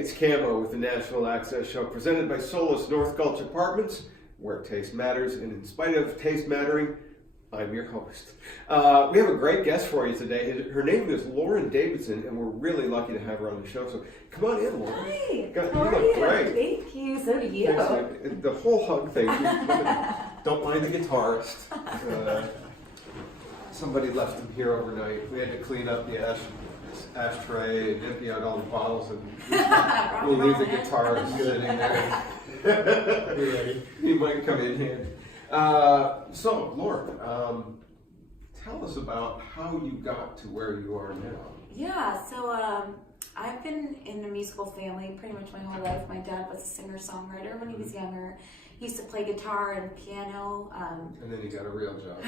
it's Camo with the Nashville Access Show, presented by Soulless North Gulch Apartments, where taste matters, and in spite of taste mattering, I'm your host. We have a great guest for you today. Her name is Lauren Davidson, and we're really lucky to have her on the show. So come on in, Lauren. Hi. How are you? Great. Thank you. So do you. Thanks. The whole hug thing. Don't mind the guitarist. Somebody left him here overnight. We had to clean up the ashtray and empty out all the bottles, and we'll leave the guitarist sitting there. He might come in handy. So, Lauren, tell us about how you got to where you are now. Yeah, so I've been in a musical family pretty much my whole life. My dad was a singer-songwriter when he was younger. He used to play guitar and piano. And then he got a real job.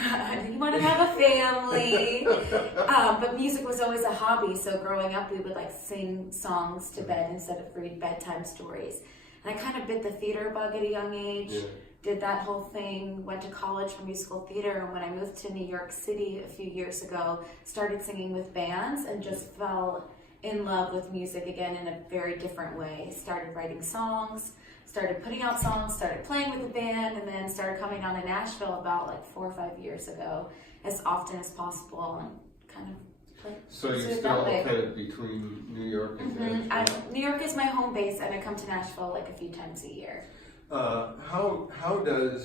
He wanted to have a family. But music was always a hobby, so growing up we would like sing songs to bed instead of read bedtime stories. And I kind of bit the theater bug at a young age. Yeah. Did that whole thing, went to college for musical theater, and when I moved to New York City a few years ago, started singing with bands and just fell in love with music again in a very different way. Started writing songs, started putting out songs, started playing with the band, and then started coming down to Nashville about like 4 or 5 years ago as often as possible and kind of play. So you're still kind of between New York and Nashville? New York is my home base, and I come to Nashville like a few times a year. How do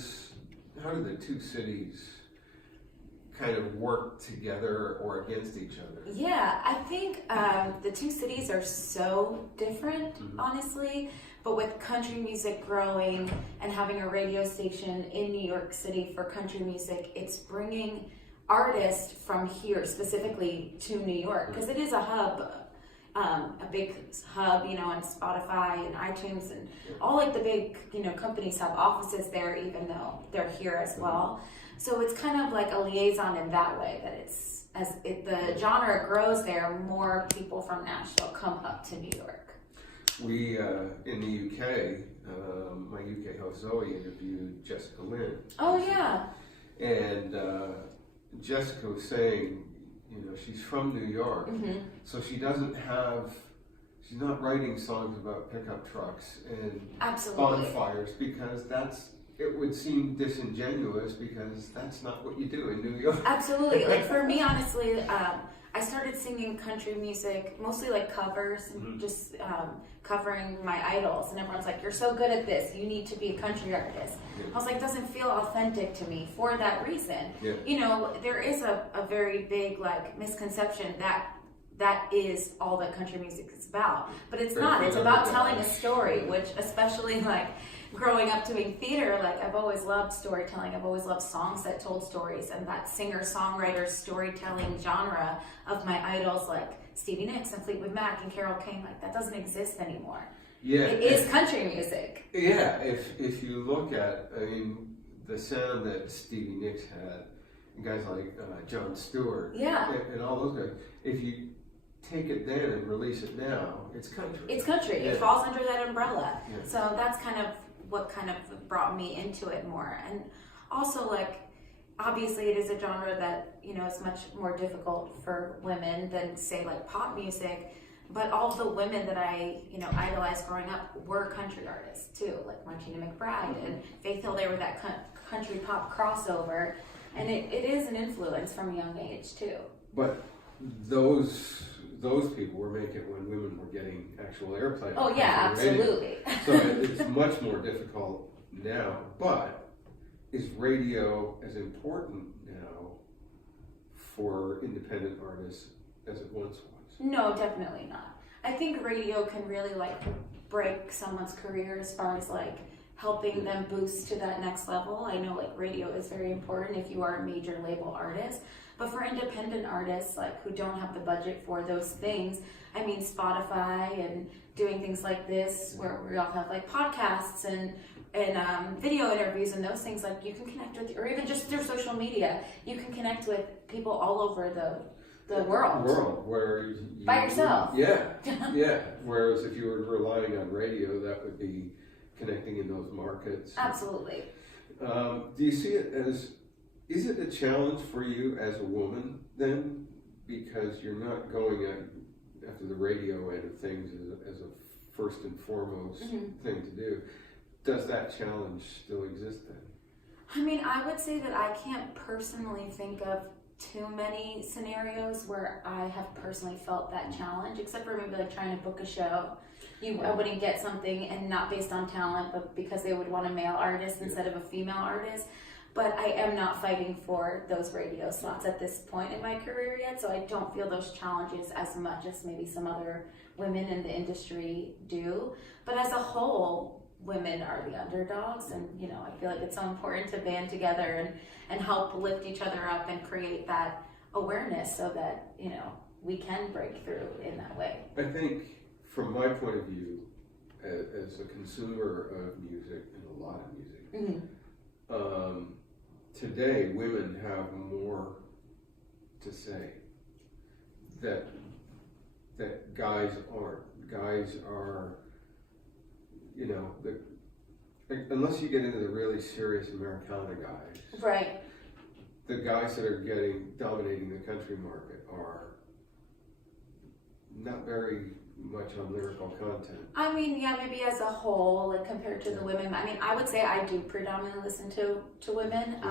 the two cities kind of work together or against each other? Yeah, I think the two cities are so different, honestly. But with country music growing and having a radio station in New York City for country music, it's bringing artists from here specifically to New York because it is a hub. A big hub, on Spotify and iTunes and all like the big, companies have offices there even though they're here as well. So it's kind of like a liaison in that way that the genre grows there, more people from Nashville come up to New York. We, in the UK, my UK host Zoe interviewed Jessica Lynn. Oh yeah. And Jessica was saying, she's from New York, so she's not writing songs about pickup trucks and bonfires because it would seem disingenuous because that's not what you do in New York. Absolutely. Like for me, honestly, I started singing country music, mostly like covers and just covering my idols. And everyone's like, you're so good at this, you need to be a country artist. Yeah. I was like, doesn't feel authentic to me for that reason. Yeah. There is a very big like misconception that is all that country music is about. But it's not. It's about telling a story, which especially like growing up doing theater, like I've always loved storytelling. I've always loved songs that told stories, and that singer-songwriter storytelling genre of my idols like Stevie Nicks and Fleetwood Mac and Carole King, like that doesn't exist anymore. Yeah, it is country music. Yeah, if you look at, the sound that Stevie Nicks had, and guys like Jon Stewart, and all those guys, if you take it then and release it now, it's country. It's country. Yeah. It falls under that umbrella. Yeah. So that's kind of what kind of brought me into it more. And also, like, obviously it is a genre that, is much more difficult for women than, say, like pop music. But all the women that I, idolized growing up were country artists too, like Martina McBride and Faith Hill. They were that country pop crossover. And it is an influence from a young age too. But those people were making it when women were getting actual airplay. Oh yeah, absolutely. So it's much more difficult now. But is radio as important now for independent artists as it once was? No, definitely not. I think radio can really like break someone's career as far as like helping them boost to that next level. I know like radio is very important if you are a major label artist. But for independent artists like who don't have the budget for those things, Spotify and doing things like this where we all have like podcasts and video interviews and those things, like you can connect with, or even just through social media, you can connect with people all over the world. Where by yourself. Yeah, yeah. Whereas if you were relying on radio, that would be connecting in those markets. Absolutely. Do you see it as, is it a challenge for you as a woman then? Because you're not going after the radio end of things as a first and foremost thing to do. Does that challenge still exist then? I mean, I would say that I can't personally think of too many scenarios where I have personally felt that challenge, except for maybe like trying to book a show. I wouldn't get something, and not based on talent, but because they would want a male artist instead of a female artist. But I am not fighting for those radio slots at this point in my career yet, so I don't feel those challenges as much as maybe some other women in the industry do. But as a whole, women are the underdogs, and you know, I feel like it's so important to band together and help lift each other up and create that awareness so that, you know, we can break through in that way. I think from my point of view, as a consumer of music, and a lot of music, today women have more to say that guys aren't. Guys are, you know, unless you get into the really serious Americana guys, right? The guys that are dominating the country market are not very much on lyrical content. I mean, yeah, maybe as a whole, like compared to the women. I mean, I would say I do predominantly listen to women,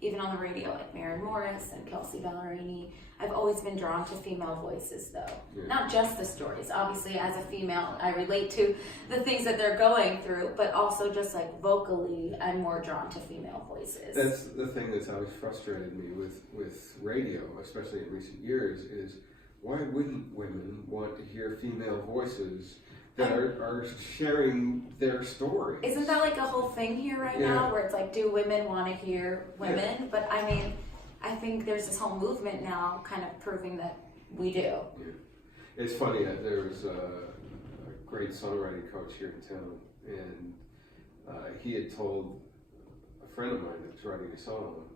even on the radio, like Maren Morris and Kelsey Ballerini. I've always been drawn to female voices, though. Yeah. Not just the stories. Obviously, as a female, I relate to the things that they're going through, but also just like vocally, I'm more drawn to female voices. That's the thing that's always frustrated me with radio, especially in recent years, is why wouldn't women want to hear female voices that are sharing their stories? Isn't that like a whole thing here right now, where it's like, do women want to hear women? Yeah. But I mean, I think there's this whole movement now kind of proving that we do. Yeah. It's funny, there was a great songwriting coach here in town, and he had told a friend of mine that's writing a song,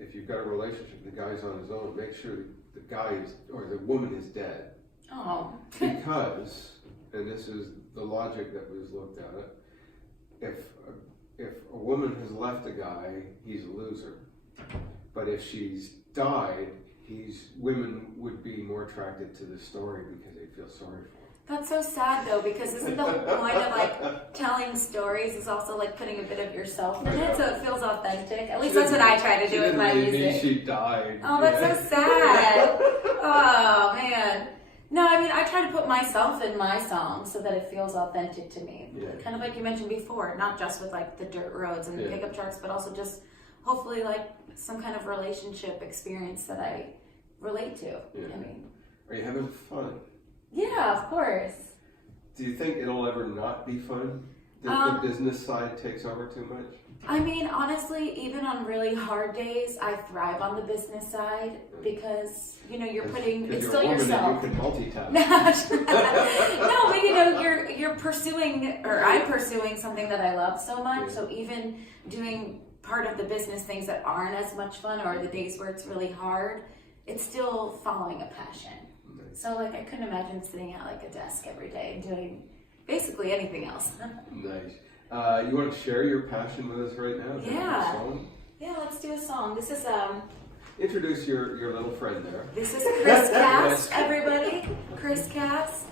if you've got a relationship, the guy's on his own, make sure the guy is, or the woman is dead. Oh. Because, and this is the logic that was looked at, if a woman has left a guy, he's a loser. But if she's died, women would be more attracted to the story because they feel sorry for him. That's so sad though, because isn't the whole point of like telling stories is also like putting a bit of yourself in it, so it feels authentic. At least that's what I try to do with my music. She died. Oh, that's so sad. Oh man. No, I mean, I try to put myself in my songs so that it feels authentic to me. Yeah. Kind of like you mentioned before, not just with like the dirt roads and the pickup trucks, but also just hopefully like some kind of relationship experience that I relate to. Yeah. I mean, are you having fun? Yeah, of course. Do you think it'll ever not be fun? The business side takes over too much? I mean, honestly, even on really hard days, I thrive on the business side because, you know, you're putting, it's still yourself. You can multitask. No, but you know, you're pursuing, or I'm pursuing something that I love so much. Yeah. So even doing part of the business things that aren't as much fun, or the days where it's really hard, it's still following a passion. Nice. So like, I couldn't imagine sitting at like a desk every day and doing basically anything else. Nice. You want to share your passion with us right now? Yeah. Yeah, let's do a song. This is Introduce your little friend there. This is Chris Cass, everybody. Chris Cass,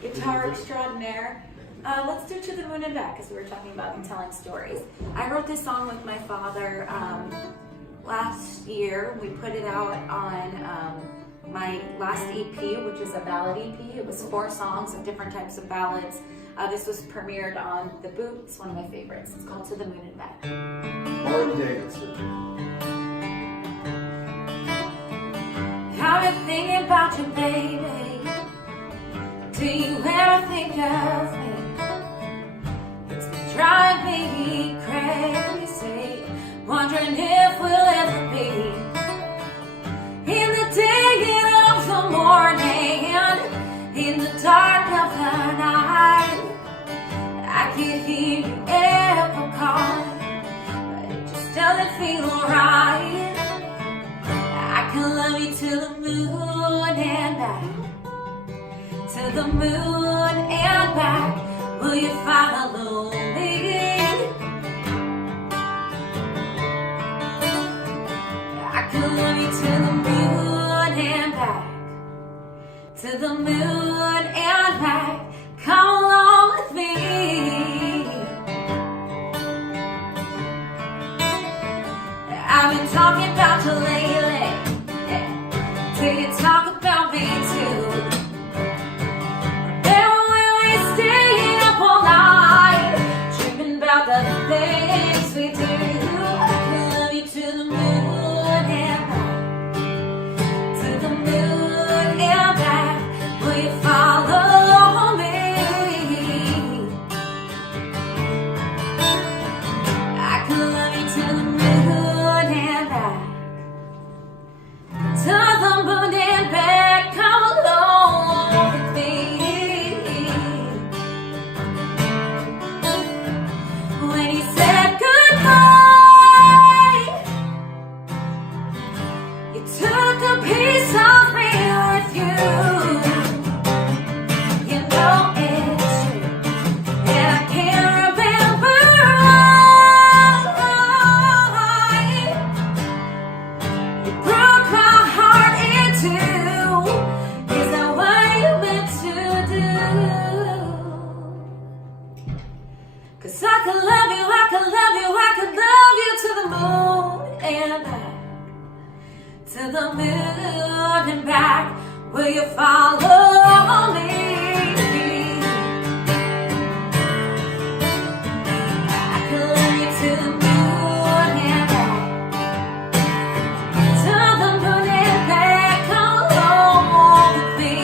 guitar extraordinaire. Let's do To the Moon and Back, because we were talking about them telling stories. I wrote this song with my father last year. We put it out on my last EP, which is a ballad EP. It was 4 songs of different types of ballads. This was premiered on The Boot. It's one of my favorites. It's called To the Moon and Back. Davidson. I've been thinking about you, baby. Do you ever think of me? It's been driving me crazy, wondering if we'll ever be in the day of the morning and in the dark of the night. I can hear you ever calling, but it just doesn't feel right. I can love you to the moon and back, to the moon and back. Will you follow me? I can love you to the moon and back, to the moon and back. Come been talking about you lately? Yeah. Do you talk about me too? Then when we stay up all night, dreaming about the things we do. I can love you to the moon and back, to the moon and back. Will you follow me? I can love you to the moon and back, to the moon and back. Come along with me. When you said goodbye, you took a piece of me with you. You know it's true, and I can't remember why. You broke my heart in two. Is that what you meant to do? 'Cause I could love you, I could love you, I could love you to the moon and back, to the moon and back. Will you follow me? I could love you to the moon and back, to the moon and back. Come along with me.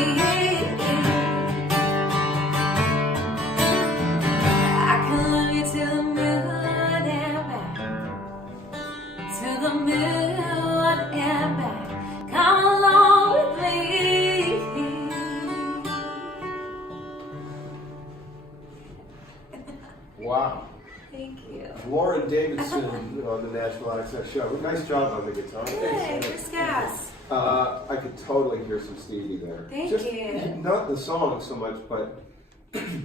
I can love you to the moon and back, to the moon and back. Come along with me. Wow. Thank you. Lauren Davidson on the Nashville Access Show. Nice job on the guitar. Good, Chris Gas. I could totally hear some Stevie there. Thank Just, you. Not the song so much, but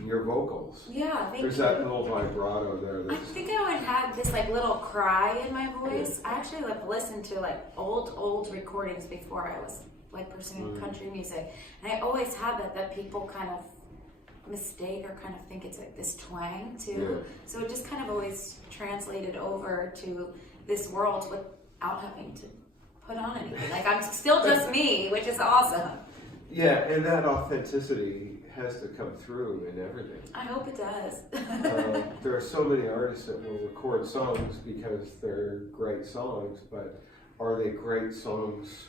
your vocals. Yeah, thank There's you. that little vibrato there. I That's, think I would have this like little cry in my voice. I actually like listened to like old recordings before I was like pursuing country music, and I always had that people kind of mistake or kind of think it's like this twang too. Yeah. So it just kind of always translated over to this world without having to put on anything. Like I'm still just me, which is awesome. yeah, and that authenticity has to come through in everything. I hope it does. There are so many artists that will record songs because they're great songs, but are they great songs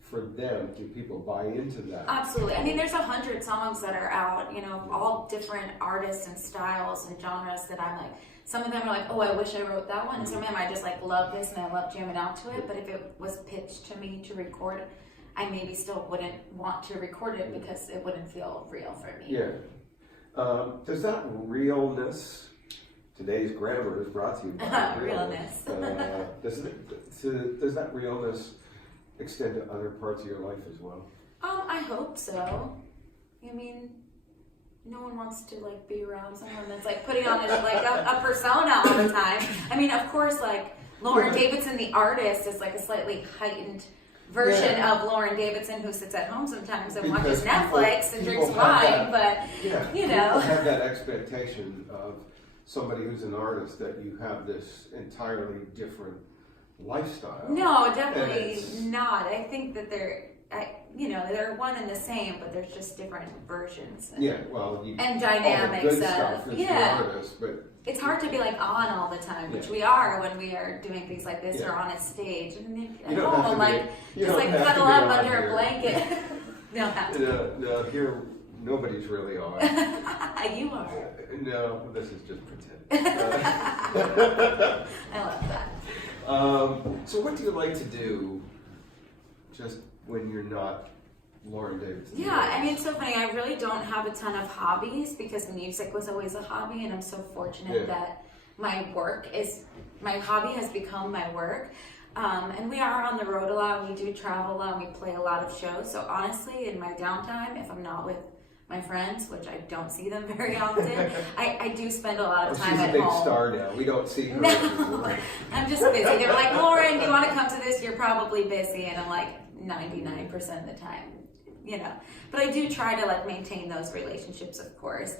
for them? Do people buy into that? Absolutely. I mean, there's 100 songs that are out, you know, all different artists and styles and genres that I'm like, some of them are like, oh, I wish I wrote that one. And some of them I just like love this and I love jamming out to it. But if it was pitched to me to record, I maybe still wouldn't want to record it because it wouldn't feel real for me. Yeah. Does that realness, today's grammar is brought to you by Realness. Does that realness extend to other parts of your life as well? I hope so. I mean, no one wants to like be around someone that's like putting on a persona all the time. I mean, of course, like Lauren Davidson, the artist, is like a slightly heightened version of Lauren Davidson who sits at home sometimes and watches Netflix and drinks wine. But you know, people have that expectation of somebody who's an artist that you have this entirely different lifestyle. No, definitely not. I think that they're one and the same, but there's just different versions. Yeah, well, and dynamics all the good stuff is the artist, but it's hard to be like on all the time, which we are when we are doing things like this or on a stage. And then at home, I'm like, just like cuddle up under a blanket. No, have to. No, here nobody's really on. You are. No, this is just pretend. I love that. So what do you like to do just when you're not Lauren Davidson? Yeah, I mean, it's so funny. I really don't have a ton of hobbies because music was always a hobby, and I'm so fortunate that my hobby has become my work. And we are on the road a lot. We do travel a lot. We play a lot of shows. So honestly, in my downtime, if I'm not with my friends, which I don't see them very often, I do spend a lot of time at home. She's a big star now. We don't see her anymore. I'm just busy. They're like, Lauren, do you want to come to this? You're probably busy. And I'm like, 99% of the time, you know. But I do try to like maintain those relationships, of course,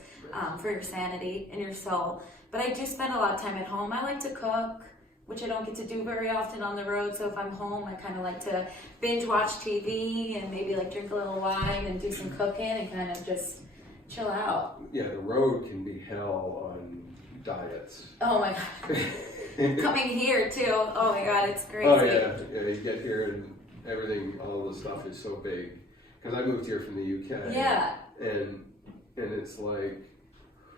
for your sanity and your soul. But I do spend a lot of time at home. I like to cook. which I don't get to do very often on the road. So if I'm home, I kind of like to binge watch TV and maybe like drink a little wine and do some cooking and kind of just chill out. Yeah, the road can be hell on diets. Oh my God. Coming here too. Oh my God, it's crazy. Oh yeah, you get here and everything, all the stuff is so big. Because I moved here from the UK. Yeah. And it's like,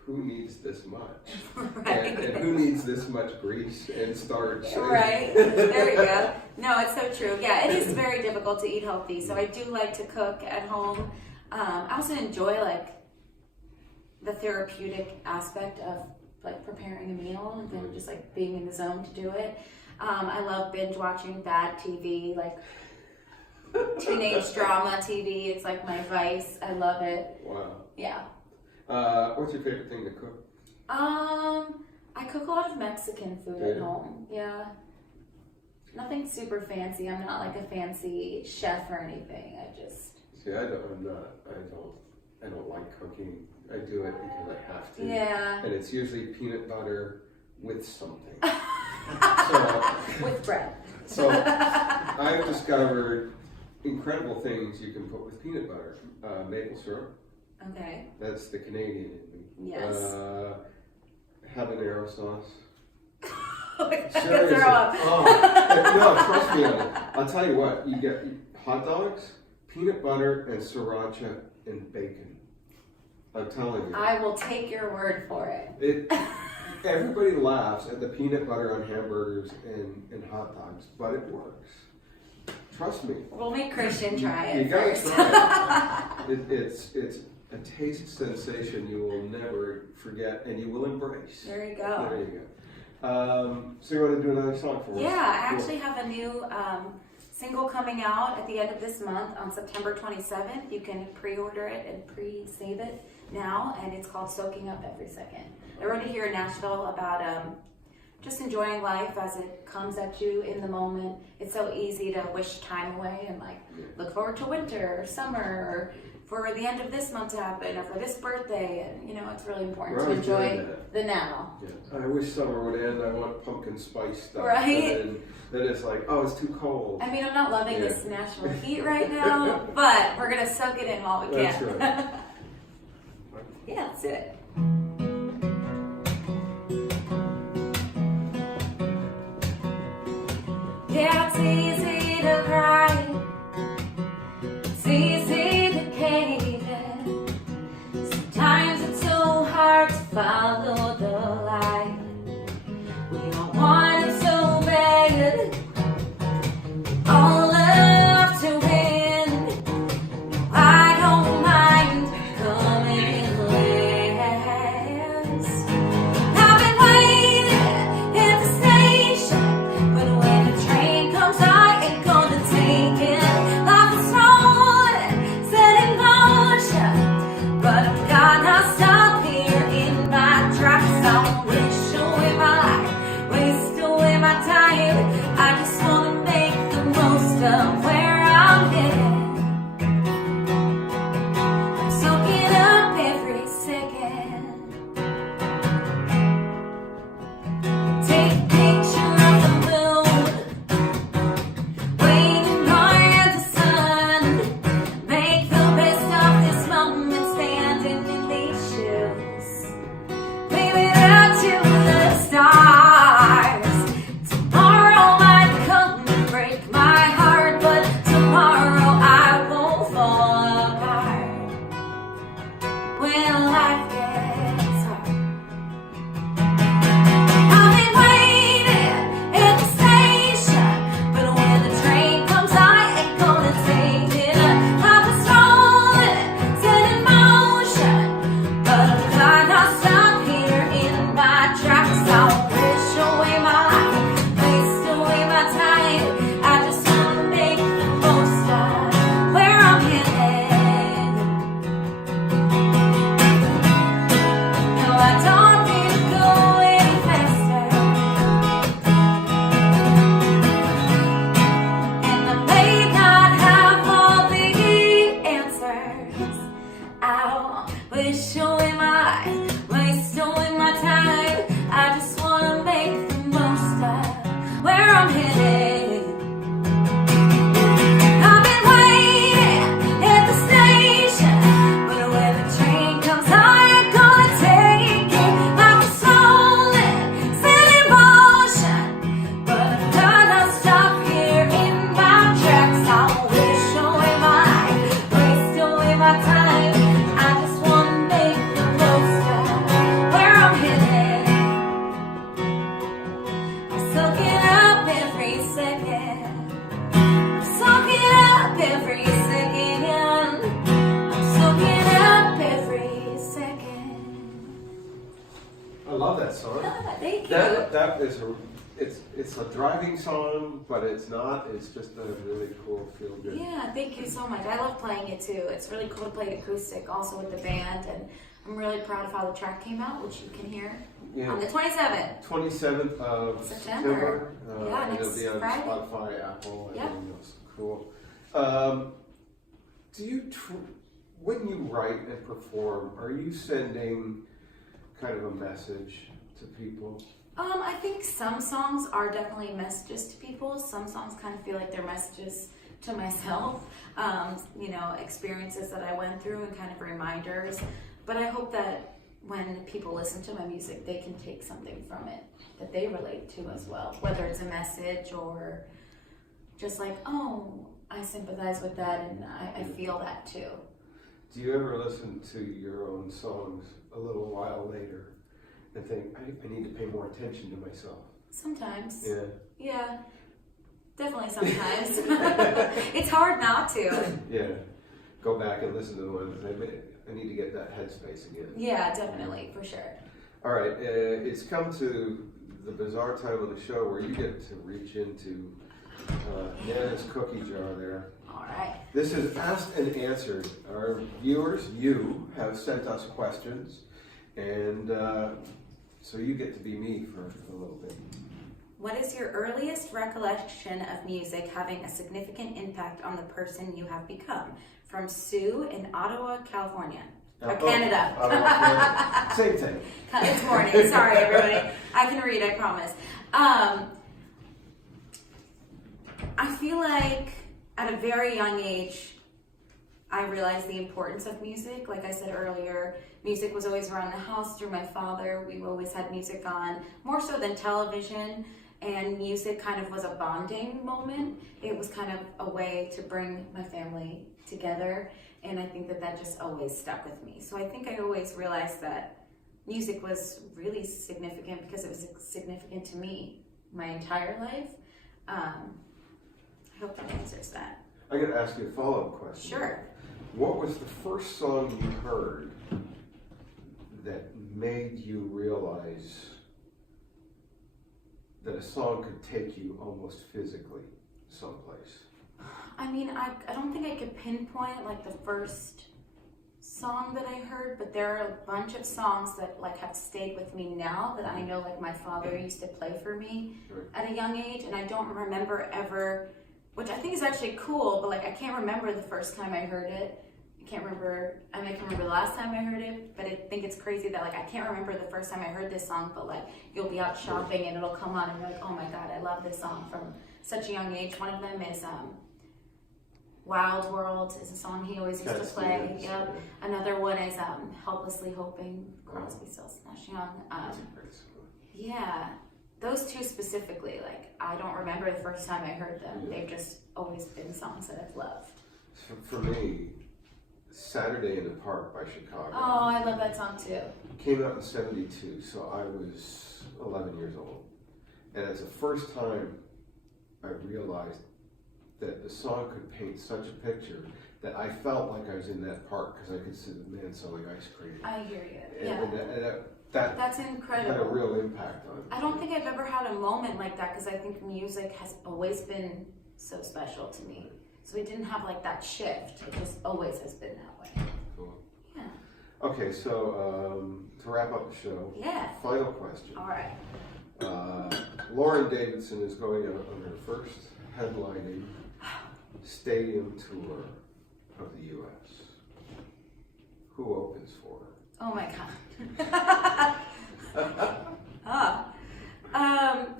who needs this much? Right. And who needs this much grease and starch? Right. There you go. No, it's so true. Yeah, it is very difficult to eat healthy. So I do like to cook at home. I also enjoy like the therapeutic aspect of like preparing a meal and then just like being in the zone to do it. I love binge watching bad TV, like teenage drama TV. It's like my vice. I love it. Wow. Yeah. What's your favorite thing to cook? I cook a lot of Mexican food at home. Yeah. Nothing super fancy. I'm not like a fancy chef or anything. I just. See, I don't like cooking. I do it because I have to. Yeah. And it's usually peanut butter with something. With bread. So I've discovered incredible things you can put with peanut butter. Maple syrup. Okay. That's the Canadian in me. Yes. Habanero sauce. Seriously. Throw up. No, trust me on it. I'll tell you what, you get hot dogs, peanut butter, and sriracha and bacon. I'm telling you. I will take your word for it. Everybody laughs at the peanut butter on hamburgers and hot dogs, but it works. Trust me. We'll make Christian try it. You gotta first. try it. It's a taste sensation you will never forget and you will embrace. There you go. There you go. So you want to do another song for us? Yeah, I actually have a new single coming out at the end of this month on September 27th. You can pre-order it and pre-save it now, and it's called Soaking Up Every Second. I wrote it here in Nashville about just enjoying life as it comes at you in the moment. It's so easy to wish time away and like look forward to winter or summer or for the end of this month to happen or for this birthday, and you know it's really important to enjoy the now. Yeah. I wish summer would end. I want pumpkin spice stuff. Right? And then it's like, oh, it's too cold. I mean, I'm not loving this Nashville heat right now, but we're gonna soak it in while we can. That's right. Yeah, that's it. Yeah, it's easy to cry. It's easy to cave in. Sometimes it's so hard to follow the light. We all want it so bad. All love to win. I don't mind coming in last. I've been waiting at the station, but when the train comes, I Thank you. That is it's a driving song, but it's not. It's just a really cool feel good. Yeah, thank you so much. I love playing it too. It's really cool to play acoustic also with the band, and I'm really proud of how the track came out, which you can hear on the 27th. 27th of September. Yeah, and next it'll be on Friday. Spotify, Apple, and Yep. everything else. Cool. Do you, when you write and perform, are you sending kind of a message to people? I think some songs are definitely messages to people. Some songs kind of feel like they're messages to myself. Experiences that I went through and kind of reminders. But I hope that when people listen to my music, they can take something from it that they relate to as well. Whether it's a message or just like, oh, I sympathize with that and I feel that too. Do you ever listen to your own songs a little while later and think, I need to pay more attention to myself? Sometimes. Yeah. Yeah. Definitely sometimes. It's hard not to. Yeah. Go back and listen to the ones I need to get that headspace again. Yeah, definitely, for sure. All right. It's come to the bizarre time of the show where you get to reach into Nana's cookie jar there. All right. This is asked and answered. Our viewers, you, have sent us questions, and so you get to be me for a little bit. What is your earliest recollection of music having a significant impact on the person you have become? From Sue in Ottawa, California. Canada. Canada. Same thing. It's morning. Sorry, everybody. I can read, I promise. I feel like at a very young age, I realized the importance of music. Like I said earlier, music was always around the house through my father. We've always had music on, more so than television. And music kind of was a bonding moment. It was kind of a way to bring my family together. And I think that just always stuck with me. So I think I always realized that music was really significant because it was significant to me my entire life. I hope that answers that. I'm going to ask you a follow-up question. Sure. What was the first song you heard that made you realize that a song could take you almost physically someplace? I mean, I don't think I could pinpoint like the first song that I heard, but there are a bunch of songs that like have stayed with me now that I know like my father used to play for me at a young age, and I don't remember ever, which I think is actually cool, but like I can't remember the first time I heard it. I can remember the last time I heard it, but I think it's crazy that like I can't remember the first time I heard this song, but like you'll be out shopping and it'll come on and you're like, oh my god, I love this song from such a young age. One of them is Wild World is a song he always used to play. Yep. Another one is Helplessly Hoping, Crosby, Stills, Nash Young. Yeah, those two specifically, like I don't remember the first time I heard them. They've just always been songs that I've loved. For me, Saturday in the Park by Chicago. Oh, I love that song too. Came out in '72, so I was 11 years old. And it's the first time I realized that the song could paint such a picture that I felt like I was in that park because I could see the man selling ice cream. I hear you. And that's incredible. Had a real impact on me. I don't think I've ever had a moment like that because I think music has always been so special to me. So we didn't have like that shift. It just always has been that way. Cool. Yeah. Okay, so to wrap up the show, final question. All right. Lauren Davidson is going on her first headlining stadium tour of the U.S. Who opens for her? Oh my god.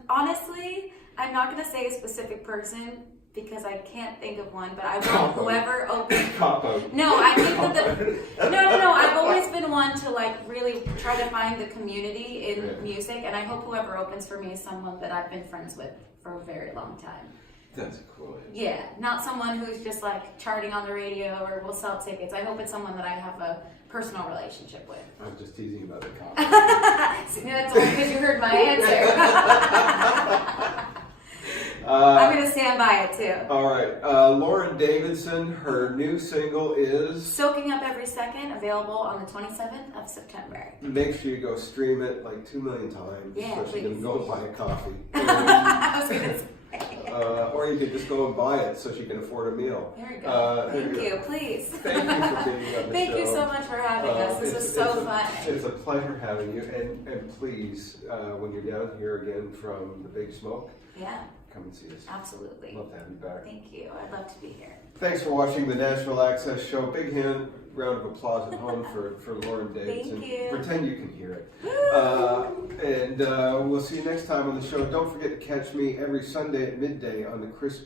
Honestly, I'm not gonna say a specific person because I can't think of one, but I want whoever opens. No, I think that no. I've always been one to like really try to find the community in music, and I hope whoever opens for me is someone that I've been friends with for a very long time. That's cool. Yeah, not someone who's just like charting on the radio or will sell tickets. I hope it's someone that I have a personal relationship with. I'm just teasing about the cop. See, that's only because you heard my answer. I'm going to stand by it too. All right. Lauren Davidson, her new single is Soaking Up Every Second, available on the 27th of September. Make sure you go stream it like 2 million times. Yeah, so she can go and buy a coffee. I was going to say. Or you could just go and buy it so she can afford a meal. There we go. Thank you, please. Thank you for being on the Thank show. you so much for having us. This was so fun. It's a pleasure having you. And please, when you're down here again from the Big Smoke, come and see us. Absolutely. Love to have you back. Thank you. I'd love to be here. Thanks for watching the Nashville Access Show. Big round of applause at home for Lauren Davidson. Thank you. Pretend you can hear it. And we'll see you next time on the show. Don't forget to catch me every Sunday at midday on Chris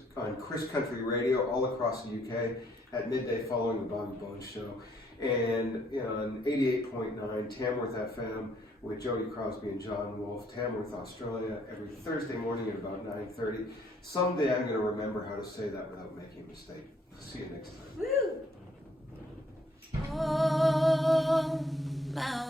Country Radio all across the UK at midday following the Bobby Bones Show. And on 88.9 Tamworth FM with Jody Crosby and John Wolfe, Tamworth, Australia, every Thursday morning at about 9:30. Someday I'm going to remember how to say that without making a mistake. See you next time. Woo! Oh, my